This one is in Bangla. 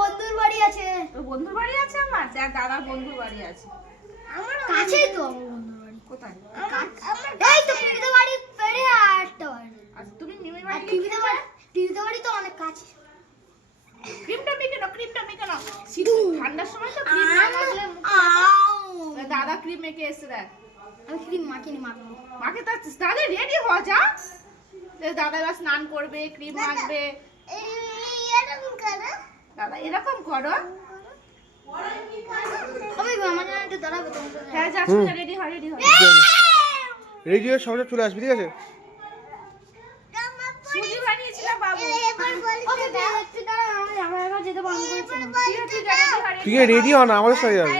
বন্ধুর বাড়ি আছে। তোর বন্ধুর বাড়ি আছে আমার? দেখ দাদার বন্ধুর বাড়ি আছে। আমার কাছেই তো আমার বন্ধুর বাড়ি। কোথায়? এই তো টিভিতে বাড়ি পেরে আরেকটা বাড়ি। আচ্ছা তুমি মিমির আর বাড়ি টিভিতে বাড়ি তো অনেক কাছে। ক্রিমটা মেখে নাও, ক্রিমটা মেখে নাও। শীত ঠান্ডার সময় তো ক্রিম না মাখলে দাদা ক্রিম মেখে এসে দেখ। আমি ক্রিম মাখিনি মাখবো। মাকে তাদের রেডি হওয়া যা। দাদা এবার স্নান করবে, ক্রিম মাখবে। দাদা এরকম করো। আমি আমার জন্য একটু দাঁড়াবো তোমাদের। হ্যাঁ যা রেডি হয়, রেডি হয়। রেডি হয়ে সবাই চলে আসবি, ঠিক আছে? সুজি বানিয়েছিলাম বাবু। ওকে একটু দাঁড়াও, আমি যেতে বন্ধ করেছিলাম। ঠিক আছে, রেডি হয়, তুই রেডি হ না, আমাদের সাথে যাবি।